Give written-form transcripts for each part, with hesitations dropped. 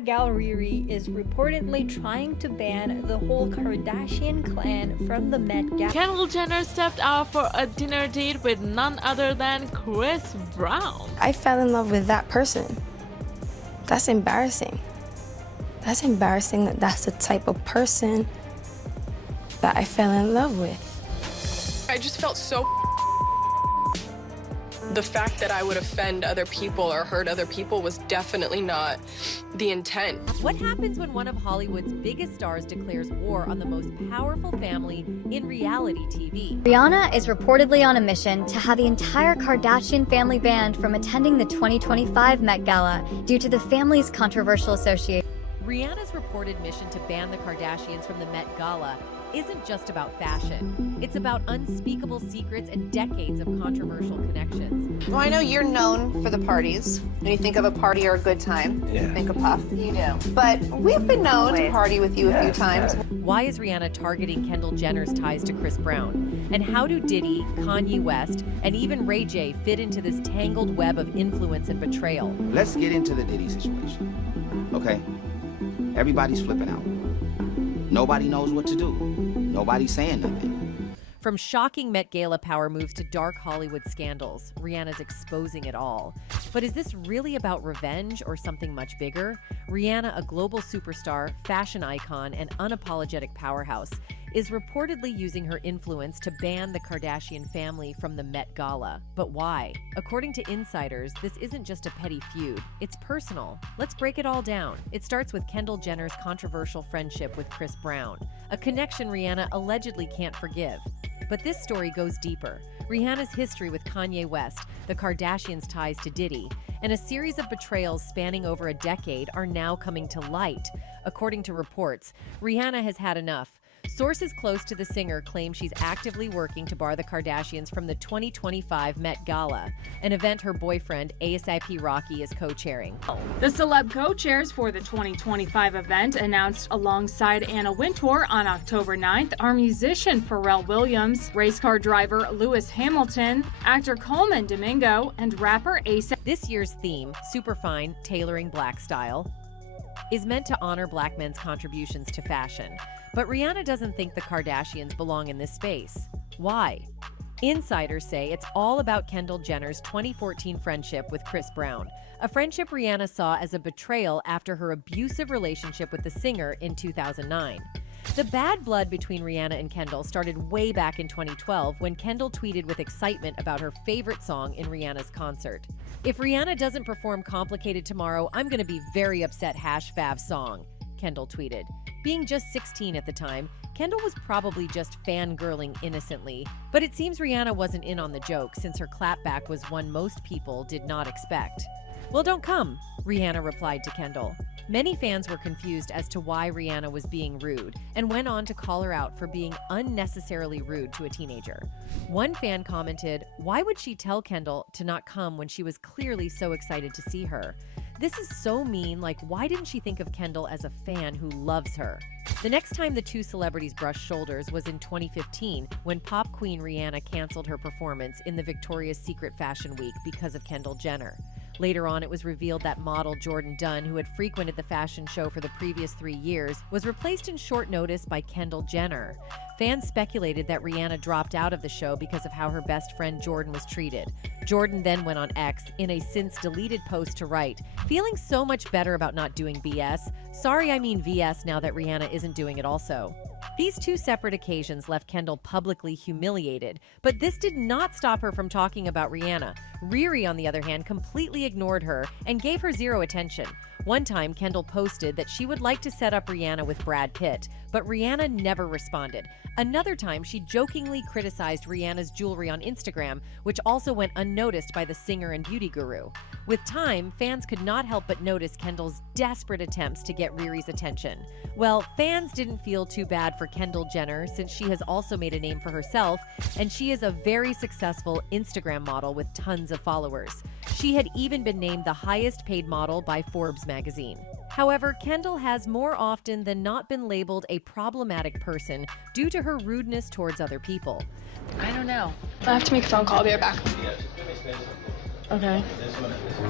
Met Gal Riri is reportedly trying to ban the whole Kardashian clan from the Met Gala. Kendall Jenner stepped out for a dinner date with none other than Chris Brown. I fell in love with that person. That's embarrassing. That's embarrassing that that's the type of person that I fell in love with. I just felt so. The fact that I would offend other people or hurt other people was definitely not the intent. What happens when one of Hollywood's biggest stars declares war on the most powerful family in reality TV? Rihanna is reportedly on a mission to have the entire Kardashian family banned from attending the 2025 Met Gala due to the family's controversial association. Rihanna's reported mission to ban the Kardashians from the Met Gala isn't just about fashion. It's about unspeakable secrets and decades of controversial connections. Well, I know you're known for the parties. When you think of a party or a good time, you think of Puff. You do. But we've been known to party with you a few times. Why is Rihanna targeting Kendall Jenner's ties to Chris Brown? And how do Diddy, Kanye West, and even Ray J fit into this tangled web of influence and betrayal? Let's get into the Diddy situation, okay? Everybody's flipping out. Nobody knows what to do. Nobody's saying nothing. From shocking Met Gala power moves to dark Hollywood scandals, Rihanna's exposing it all. But is this really about revenge or something much bigger? Rihanna, a global superstar, fashion icon, and unapologetic powerhouse, is reportedly using her influence to ban the Kardashian family from the Met Gala. But why? According to insiders, this isn't just a petty feud. It's personal. Let's break it all down. It starts with Kendall Jenner's controversial friendship with Chris Brown, a connection Rihanna allegedly can't forgive. But this story goes deeper. Rihanna's history with Kanye West, the Kardashians' ties to Diddy, and a series of betrayals spanning over a decade are now coming to light. According to reports, Rihanna has had enough. Sources close to the singer claim she's actively working to bar the Kardashians from the 2025 Met Gala, an event her boyfriend, A$AP Rocky, is co-chairing. The celeb co-chairs for the 2025 event announced alongside Anna Wintour on October 9th are musician Pharrell Williams, race car driver Lewis Hamilton, actor Coleman Domingo, and rapper A$AP. This year's theme, Superfine, Tailoring Black Style, is meant to honor Black men's contributions to fashion. But Rihanna doesn't think the Kardashians belong in this space. Why? Insiders say it's all about Kendall Jenner's 2014 friendship with Chris Brown, a friendship Rihanna saw as a betrayal after her abusive relationship with the singer in 2009. The bad blood between Rihanna and Kendall started way back in 2012 when Kendall tweeted with excitement about her favorite song in Rihanna's concert. "If Rihanna doesn't perform Complicated tomorrow, I'm gonna be very upset #fav song," Kendall tweeted. Being just 16 at the time, Kendall was probably just fangirling innocently, but it seems Rihanna wasn't in on the joke since her clapback was one most people did not expect. "Well, don't come," Rihanna replied to Kendall. Many fans were confused as to why Rihanna was being rude and went on to call her out for being unnecessarily rude to a teenager. One fan commented, "Why would she tell Kendall to not come when she was clearly so excited to see her? This is so mean, like why didn't she think of Kendall as a fan who loves her?" The next time the two celebrities brushed shoulders was in 2015 when pop queen Rihanna canceled her performance in the Victoria's Secret Fashion Week because of Kendall Jenner. Later on, it was revealed that model Jordan Dunn, who had frequented the fashion show for the previous 3 years, was replaced in short notice by Kendall Jenner. Fans speculated that Rihanna dropped out of the show because of how her best friend Jordan was treated. Jordan then went on X in a since-deleted post to write, "Feeling so much better about not doing BS. Sorry, I mean VS now that Rihanna isn't doing it also." These two separate occasions left Kendall publicly humiliated, but this did not stop her from talking about Rihanna. Riri, on the other hand, completely ignored her and gave her zero attention. One time, Kendall posted that she would like to set up Rihanna with Brad Pitt, but Rihanna never responded. Another time, she jokingly criticized Rihanna's jewelry on Instagram, which also went unnoticed by the singer and beauty guru. With time, fans could not help but notice Kendall's desperate attempts to get Riri's attention. Well, fans didn't feel too bad for Kendall Jenner since she has also made a name for herself, and she is a very successful Instagram model with tons of followers. She had even been named the highest paid model by Forbes magazine. However, Kendall has more often than not been labeled a problematic person due to her rudeness towards other people. I don't know. I have to make a phone call. I'll be right back. Okay.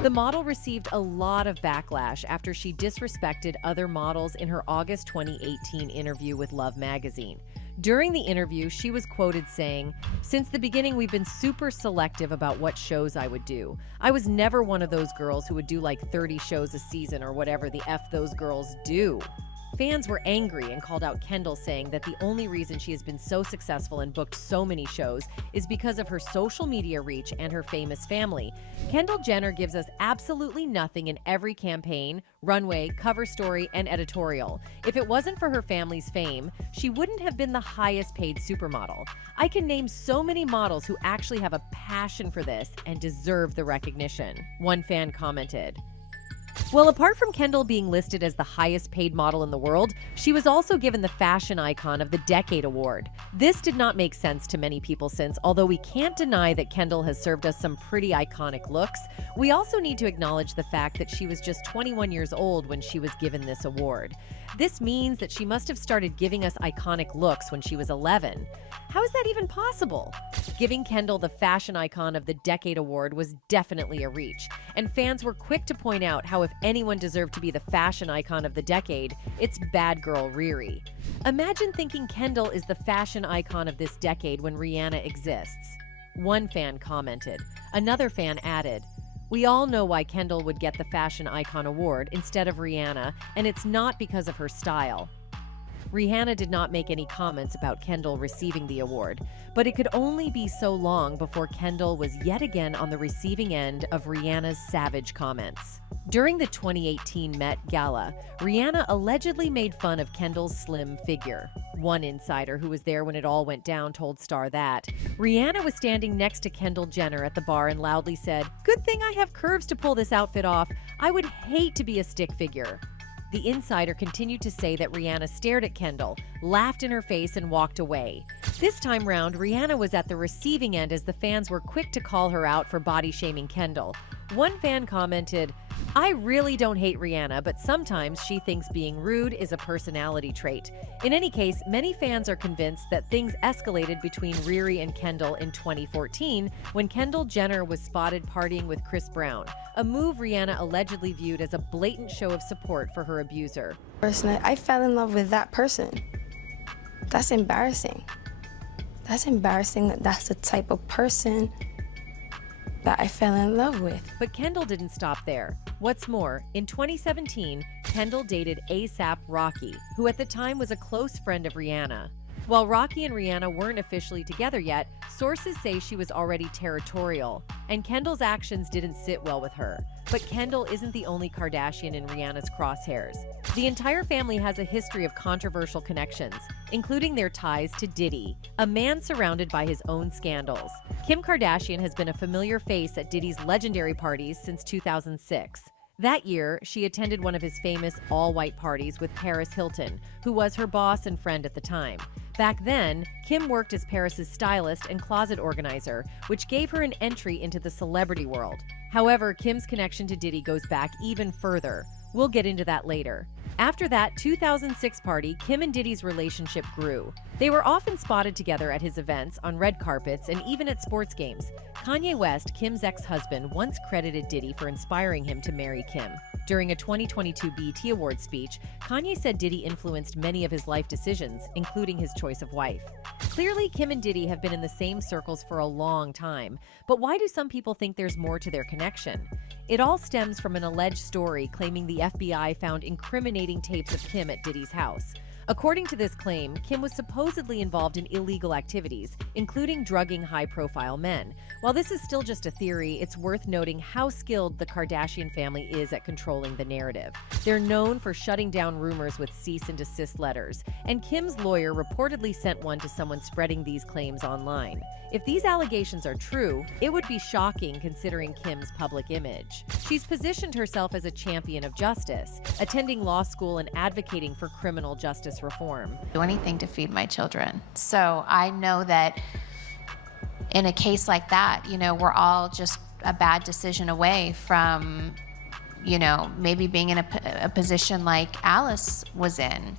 The model received a lot of backlash after she disrespected other models in her August 2018 interview with Love magazine. During the interview, she was quoted saying, "Since the beginning, we've been super selective about what shows I would do. I was never one of those girls who would do like 30 shows a season or whatever the F those girls do." Fans were angry and called out Kendall, saying that the only reason she has been so successful and booked so many shows is because of her social media reach and her famous family. Kendall Jenner gives us absolutely nothing in every campaign, runway, cover story, and editorial. If it wasn't for her family's fame, she wouldn't have been the highest paid supermodel. I can name so many models who actually have a passion for this and deserve the recognition. One fan commented. Well, apart from Kendall being listed as the highest paid model in the world, she was also given the Fashion Icon of the Decade award. This did not make sense to many people since, although we can't deny that Kendall has served us some pretty iconic looks, we also need to acknowledge the fact that she was just 21 years old when she was given this award. This means that she must have started giving us iconic looks when she was 11. How is that even possible? Giving Kendall the Fashion Icon of the Decade award was definitely a reach, and fans were quick to point out how if anyone deserved to be the Fashion Icon of the Decade, it's bad girl Riri. Imagine thinking Kendall is the fashion icon of this decade when Rihanna exists. One fan commented. Another fan added, "We all know why Kendall would get the Fashion Icon award instead of Rihanna, and it's not because of her style." Rihanna did not make any comments about Kendall receiving the award, but it could only be so long before Kendall was yet again on the receiving end of Rihanna's savage comments. During the 2018 Met Gala, Rihanna allegedly made fun of Kendall's slim figure. One insider who was there when it all went down told Star that Rihanna was standing next to Kendall Jenner at the bar and loudly said, "Good thing I have curves to pull this outfit off. I would hate to be a stick figure." The insider continued to say that Rihanna stared at Kendall, laughed in her face, and walked away. This time round, Rihanna was at the receiving end as the fans were quick to call her out for body-shaming Kendall. One fan commented, "I really don't hate Rihanna, but sometimes she thinks being rude is a personality trait." In any case, many fans are convinced that things escalated between Riri and Kendall in 2014 when Kendall Jenner was spotted partying with Chris Brown, a move Rihanna allegedly viewed as a blatant show of support for her abuser. Personally, I fell in love with that person. That's embarrassing. That's embarrassing that that's the type of person that I fell in love with. But Kendall didn't stop there. What's more, in 2017, Kendall dated ASAP Rocky, who at the time was a close friend of Rihanna. While Rocky and Rihanna weren't officially together yet, sources say she was already territorial, and Kendall's actions didn't sit well with her. But Kendall isn't the only Kardashian in Rihanna's crosshairs. The entire family has a history of controversial connections, including their ties to Diddy, a man surrounded by his own scandals. Kim Kardashian has been a familiar face at Diddy's legendary parties since 2006. That year, she attended one of his famous all-white parties with Paris Hilton, who was her boss and friend at the time. Back then, Kim worked as Paris's stylist and closet organizer, which gave her an entry into the celebrity world. However, Kim's connection to Diddy goes back even further. We'll get into that later. After that 2006 party, Kim and Diddy's relationship grew. They were often spotted together at his events, on red carpets, and even at sports games. Kanye West, Kim's ex-husband, once credited Diddy for inspiring him to marry Kim. During a 2022 BET Awards speech, Kanye said Diddy influenced many of his life decisions, including his choice of wife. Clearly, Kim and Diddy have been in the same circles for a long time, but why do some people think there's more to their connection? It all stems from an alleged story claiming the FBI found incriminating tapes of Kim at Diddy's house. According to this claim, Kim was supposedly involved in illegal activities, including drugging high-profile men. While this is still just a theory, it's worth noting how skilled the Kardashian family is at controlling the narrative. They're known for shutting down rumors with cease and desist letters, and Kim's lawyer reportedly sent one to someone spreading these claims online. If these allegations are true, it would be shocking considering Kim's public image. She's positioned herself as a champion of justice, attending law school and advocating for criminal justice reform. Do anything to feed my children. So I know that in a case like that, we're all just a bad decision away from, maybe being in a position like Alice was in.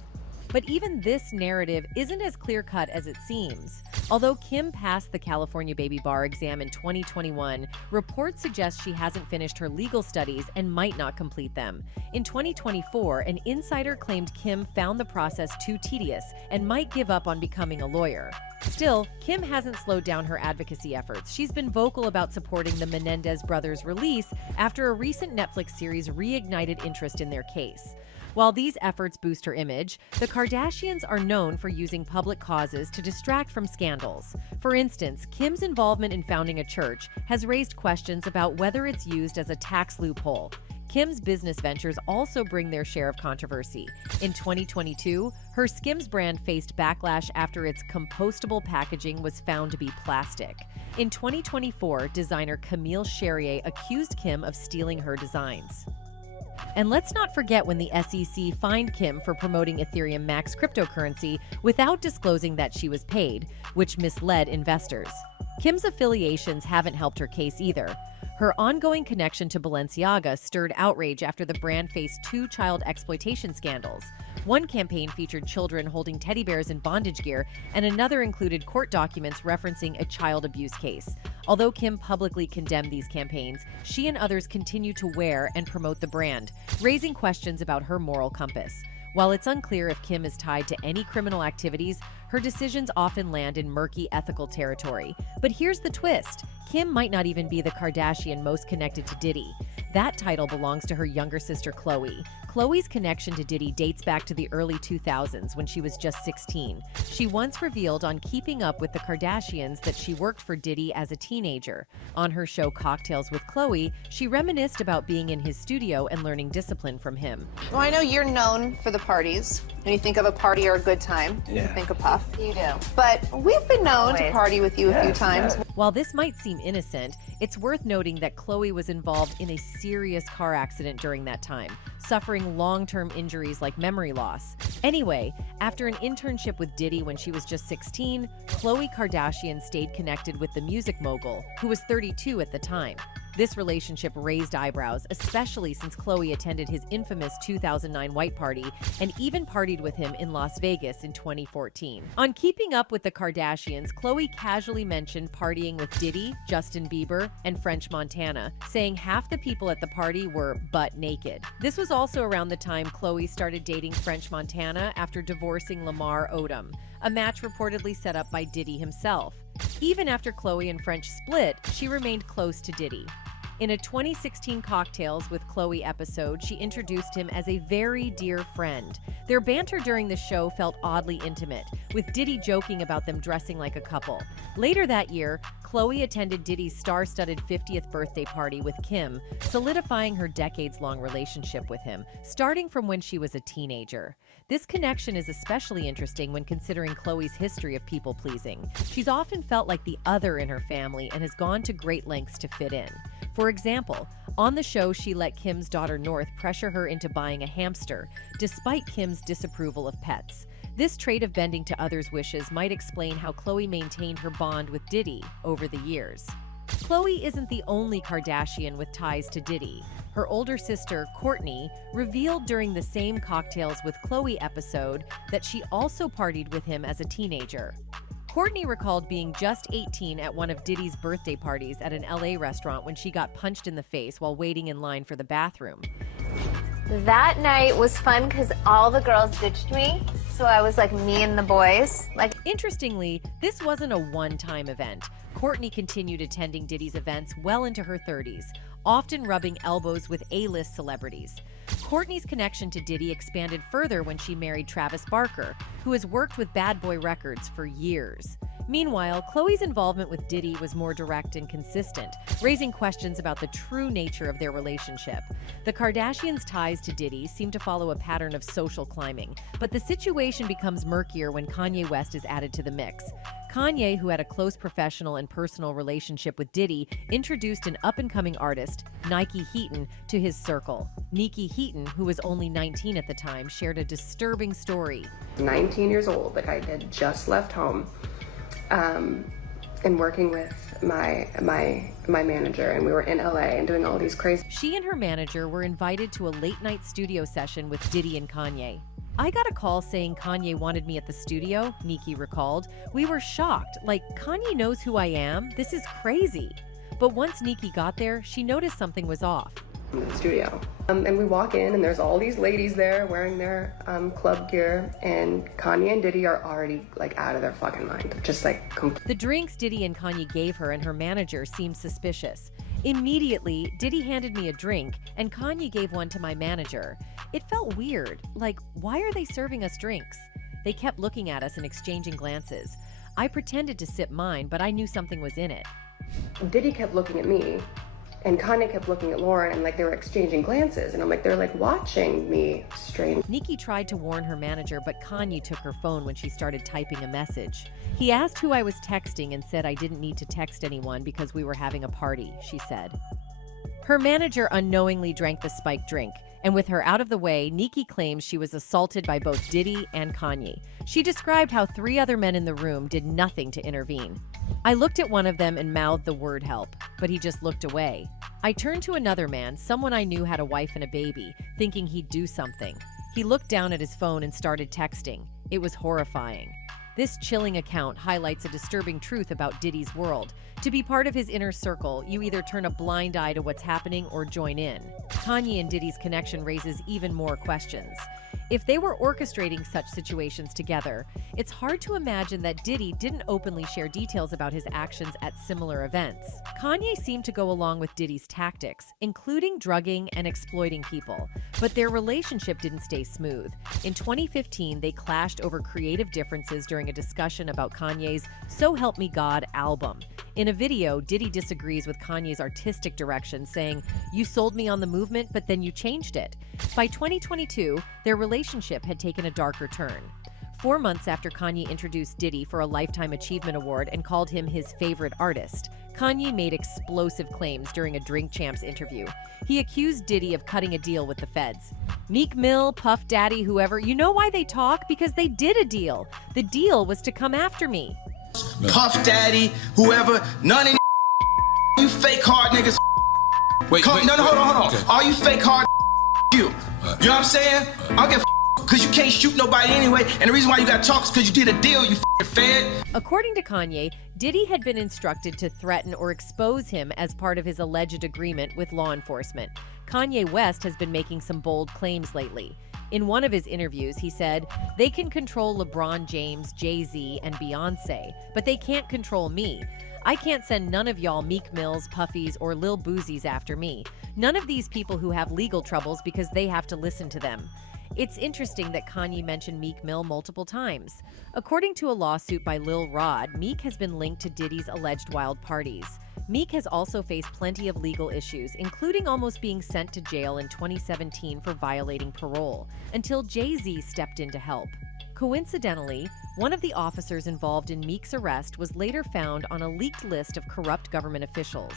But even this narrative isn't as clear-cut as it seems. Although Kim passed the California baby bar exam in 2021, reports suggest she hasn't finished her legal studies and might not complete them. In 2024, an insider claimed Kim found the process too tedious and might give up on becoming a lawyer. Still, Kim hasn't slowed down her advocacy efforts. She's been vocal about supporting the Menendez brothers' release after a recent Netflix series reignited interest in their case. While these efforts boost her image, the Kardashians are known for using public causes to distract from scandals. For instance, Kim's involvement in founding a church has raised questions about whether it's used as a tax loophole. Kim's business ventures also bring their share of controversy. In 2022, her Skims brand faced backlash after its compostable packaging was found to be plastic. In 2024, designer Camille Charrier accused Kim of stealing her designs. And let's not forget when the SEC fined Kim for promoting Ethereum Max cryptocurrency without disclosing that she was paid, which misled investors. Kim's affiliations haven't helped her case either. Her ongoing connection to Balenciaga stirred outrage after the brand faced 2 child exploitation scandals. One campaign featured children holding teddy bears in bondage gear, and another included court documents referencing a child abuse case. Although Kim publicly condemned these campaigns, she and others continue to wear and promote the brand, raising questions about her moral compass. While it's unclear if Kim is tied to any criminal activities, her decisions often land in murky ethical territory. But here's the twist. Kim might not even be the Kardashian most connected to Diddy. That title belongs to her younger sister, Khloe. Khloe's connection to Diddy dates back to the early 2000s when she was just 16. She once revealed on Keeping Up with the Kardashians that she worked for Diddy as a teenager. On her show Cocktails with Khloe, she reminisced about being in his studio and learning discipline from him. Well, I know you're known for the parties. When you think of a party or a good time, you think of Puff. You do. But we've been known to party with you a few times. While this might seem innocent, it's worth noting that Khloe was involved in a serious car accident during that time, suffering long-term injuries like memory loss. Anyway, after an internship with Diddy when she was just 16, Khloe Kardashian stayed connected with the music mogul, who was 32 at the time. This relationship raised eyebrows, especially since Khloe attended his infamous 2009 white party and even partied with him in Las Vegas in 2014. On Keeping Up with the Kardashians, Khloe casually mentioned partying with Diddy, Justin Bieber, and French Montana, saying half the people at the party were butt naked. This was also around the time Khloe started dating French Montana after divorcing Lamar Odom, a match reportedly set up by Diddy himself. Even after Khloe and French split, she remained close to Diddy. In a 2016 Cocktails with Khloe episode, she introduced him as a very dear friend. Their banter during the show felt oddly intimate, with Diddy joking about them dressing like a couple. Later that year, Khloe attended Diddy's star-studded 50th birthday party with Kim, solidifying her decades-long relationship with him, starting from when she was a teenager. This connection is especially interesting when considering Khloe's history of people-pleasing. She's often felt like the other in her family and has gone to great lengths to fit in. For example, on the show, she let Kim's daughter North pressure her into buying a hamster, despite Kim's disapproval of pets. This trait of bending to others' wishes might explain how Khloe maintained her bond with Diddy over the years. Khloe isn't the only Kardashian with ties to Diddy. Her older sister, Kourtney, revealed during the same Cocktails with Khloe episode that she also partied with him as a teenager. Kourtney recalled being just 18 at one of Diddy's birthday parties at an LA restaurant when she got punched in the face while waiting in line for the bathroom. That night was fun because all the girls ditched me, so I was like me and the boys. Interestingly, this wasn't a one-time event. Kourtney continued attending Diddy's events well into her 30s, often rubbing elbows with A-list celebrities. Kourtney's connection to Diddy expanded further when she married Travis Barker, who has worked with Bad Boy Records for years. Meanwhile, Khloe's involvement with Diddy was more direct and consistent, raising questions about the true nature of their relationship. The Kardashians' ties to Diddy seem to follow a pattern of social climbing, but the situation becomes murkier when Kanye West is added to the mix. Kanye, who had a close professional and personal relationship with Diddy, introduced an up-and-coming artist, Nikki Heaton, to his circle. Nikki Heaton, who was only 19 at the time, shared a disturbing story. 19 years old, I had just left home, and working with my manager, and we were in LA and doing all these crazy. She and her manager were invited to a late-night studio session with Diddy and Kanye. I got a call saying Kanye wanted me at the studio, Nikki recalled. We were shocked, like, Kanye knows who I am? This is crazy. But once Nikki got there, she noticed something was off. In the studio. And we walk in and there's all these ladies there wearing their club gear, and Kanye and Diddy are already like out of their fucking mind. Just like The drinks Diddy and Kanye gave her and her manager seemed suspicious. Immediately, Diddy handed me a drink and Kanye gave one to my manager. It felt weird, like, why are they serving us drinks? They kept looking at us and exchanging glances. I pretended to sip mine, but I knew something was in it. Diddy kept looking at me and Kanye kept looking at Lauren, and like they were exchanging glances, and I'm like, they're like watching me strange. Nikki tried to warn her manager, but Kanye took her phone when she started typing a message. He asked who I was texting and said I didn't need to text anyone because we were having a party, she said. Her manager unknowingly drank the spiked drink, and with her out of the way, Nikki claims she was assaulted by both Diddy and Kanye. She described how 3 other men in the room did nothing to intervene. I looked at one of them and mouthed the word help, but he just looked away. I turned to another man, someone I knew had a wife and a baby, thinking he'd do something. He looked down at his phone and started texting. It was horrifying. This chilling account highlights a disturbing truth about Diddy's world. To be part of his inner circle, you either turn a blind eye to what's happening or join in. Kanye and Diddy's connection raises even more questions. If they were orchestrating such situations together, it's hard to imagine that Diddy didn't openly share details about his actions at similar events. Kanye seemed to go along with Diddy's tactics, including drugging and exploiting people, but their relationship didn't stay smooth. In 2015, they clashed over creative differences during a discussion about Kanye's So Help Me God album. In a video, Diddy disagrees with Kanye's artistic direction, saying, "You sold me on the movement, but then you changed it." By 2022, their relationship had taken a darker turn. 4 months after Kanye introduced Diddy for a Lifetime Achievement Award and called him his favorite artist, Kanye made explosive claims during a Drink Champs interview. He accused Diddy of cutting a deal with the feds. Meek Mill, Puff Daddy, whoever, you know why they talk? Because they did a deal. The deal was to come after me. Puff Daddy, whoever, none of you fake hard niggas. Wait, hold on. Okay. All you fake hard you. You know what I'm saying? I don't give a because you can't shoot nobody anyway, and the reason why you got talk is because you did a deal, you fed. According to Kanye, Diddy had been instructed to threaten or expose him as part of his alleged agreement with law enforcement. Kanye West has been making some bold claims lately. In one of his interviews, he said, "They can control LeBron James, Jay-Z, and Beyonce, but they can't control me. I can't send none of y'all Meek Mills, Puffies, or Lil Boozies after me. None of these people who have legal troubles because they have to listen to them." It's interesting that Kanye mentioned Meek Mill multiple times. According to a lawsuit by Lil Rod, Meek has been linked to Diddy's alleged wild parties. Meek has also faced plenty of legal issues, including almost being sent to jail in 2017 for violating parole, until Jay-Z stepped in to help. Coincidentally, one of the officers involved in Meek's arrest was later found on a leaked list of corrupt government officials.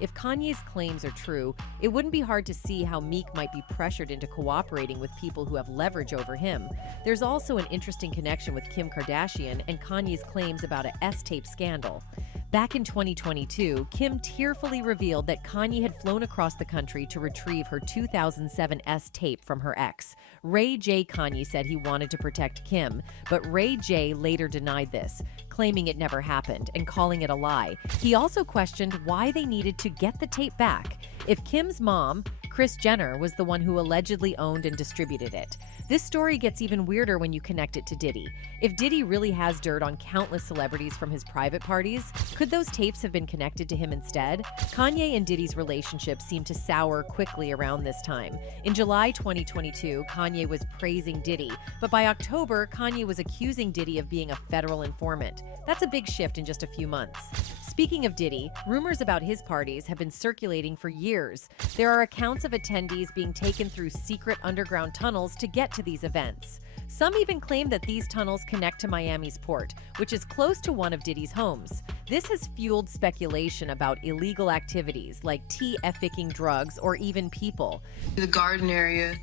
If Kanye's claims are true, it wouldn't be hard to see how Meek might be pressured into cooperating with people who have leverage over him. There's also an interesting connection with Kim Kardashian and Kanye's claims about a S-tape scandal. Back in 2022, Kim tearfully revealed that Kanye had flown across the country to retrieve her 2007 S-tape from her ex. Ray J. Kanye said he wanted to protect Kim, but Ray J. later denied this, claiming it never happened and calling it a lie. He also questioned why they needed to get the tape back if Kim's mom, Kris Jenner, was the one who allegedly owned and distributed it. This story gets even weirder when you connect it to Diddy. If Diddy really has dirt on countless celebrities from his private parties, could those tapes have been connected to him instead? Kanye and Diddy's relationship seemed to sour quickly around this time. In July 2022, Kanye was praising Diddy, but by October, Kanye was accusing Diddy of being a federal informant. That's a big shift in just a few months. Speaking of Diddy, rumors about his parties have been circulating for years. There are accounts of attendees being taken through secret underground tunnels to get to these events. Some even claim that these tunnels connect to Miami's port, which is close to one of Diddy's homes. This has fueled speculation about illegal activities like trafficking drugs or even people. The garden area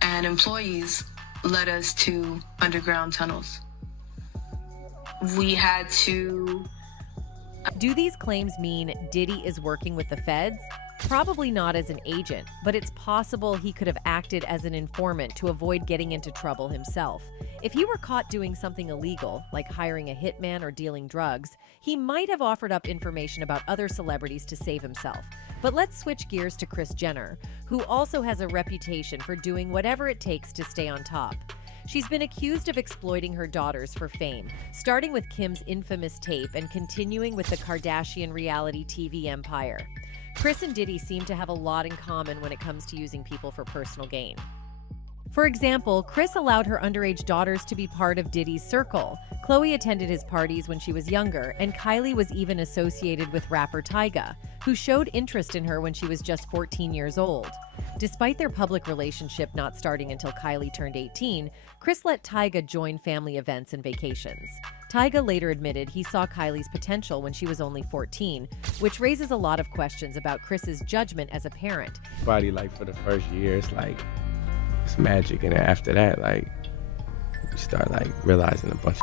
and employees led us to underground tunnels. We had to... Do these claims mean Diddy is working with the feds? Probably not as an agent, but it's possible he could have acted as an informant to avoid getting into trouble himself. If he were caught doing something illegal, like hiring a hitman or dealing drugs, he might have offered up information about other celebrities to save himself. But let's switch gears to Kris Jenner, who also has a reputation for doing whatever it takes to stay on top. She's been accused of exploiting her daughters for fame, starting with Kim's infamous tape and continuing with the Kardashian reality TV empire. Kris and Diddy seem to have a lot in common when it comes to using people for personal gain. For example, Kris allowed her underage daughters to be part of Diddy's circle. Khloe attended his parties when she was younger, and Kylie was even associated with rapper Tyga, who showed interest in her when she was just 14 years old. Despite their public relationship not starting until Kylie turned 18, Kris let Tyga join family events and vacations. Tyga later admitted he saw Kylie's potential when she was only 14, which raises a lot of questions about Kris's judgment as a parent. Body, like, for the first year, it's like, it's magic, and then after that, like, you start, like, realizing a bunch of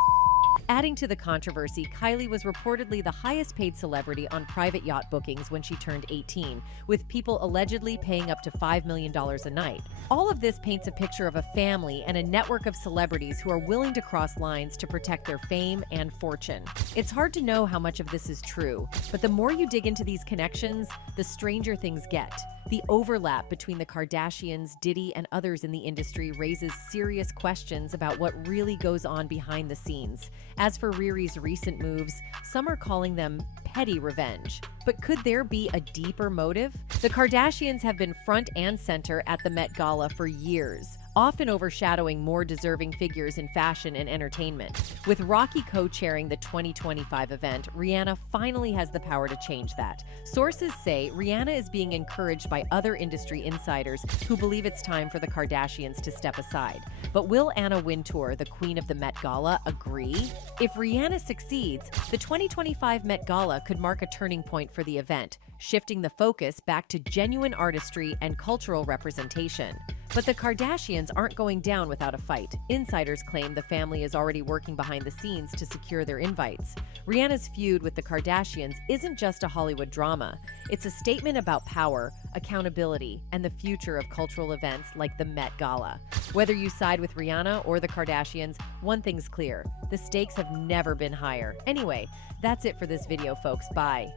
Adding to the controversy, Kylie was reportedly the highest paid celebrity on private yacht bookings when she turned 18, with people allegedly paying up to $5 million a night. All of this paints a picture of a family and a network of celebrities who are willing to cross lines to protect their fame and fortune. It's hard to know how much of this is true, but the more you dig into these connections, the stranger things get. The overlap between the Kardashians, Diddy, and others in the industry raises serious questions about what really goes on behind the scenes. As for Riri's recent moves, some are calling them petty revenge. But could there be a deeper motive? The Kardashians have been front and center at the Met Gala for years, often overshadowing more deserving figures in fashion and entertainment. With Rocky co-chairing the 2025 event, Rihanna finally has the power to change that. Sources say Rihanna is being encouraged by other industry insiders who believe it's time for the Kardashians to step aside. But will Anna Wintour, the queen of the Met Gala, agree? If Rihanna succeeds, the 2025 Met Gala could mark a turning point for the event, shifting the focus back to genuine artistry and cultural representation. But the Kardashians aren't going down without a fight. Insiders claim the family is already working behind the scenes to secure their invites. Rihanna's feud with the Kardashians isn't just a Hollywood drama. It's a statement about power, accountability, and the future of cultural events like the Met Gala. Whether you side with Rihanna or the Kardashians, one thing's clear: the stakes have never been higher. Anyway, that's it for this video, folks. Bye.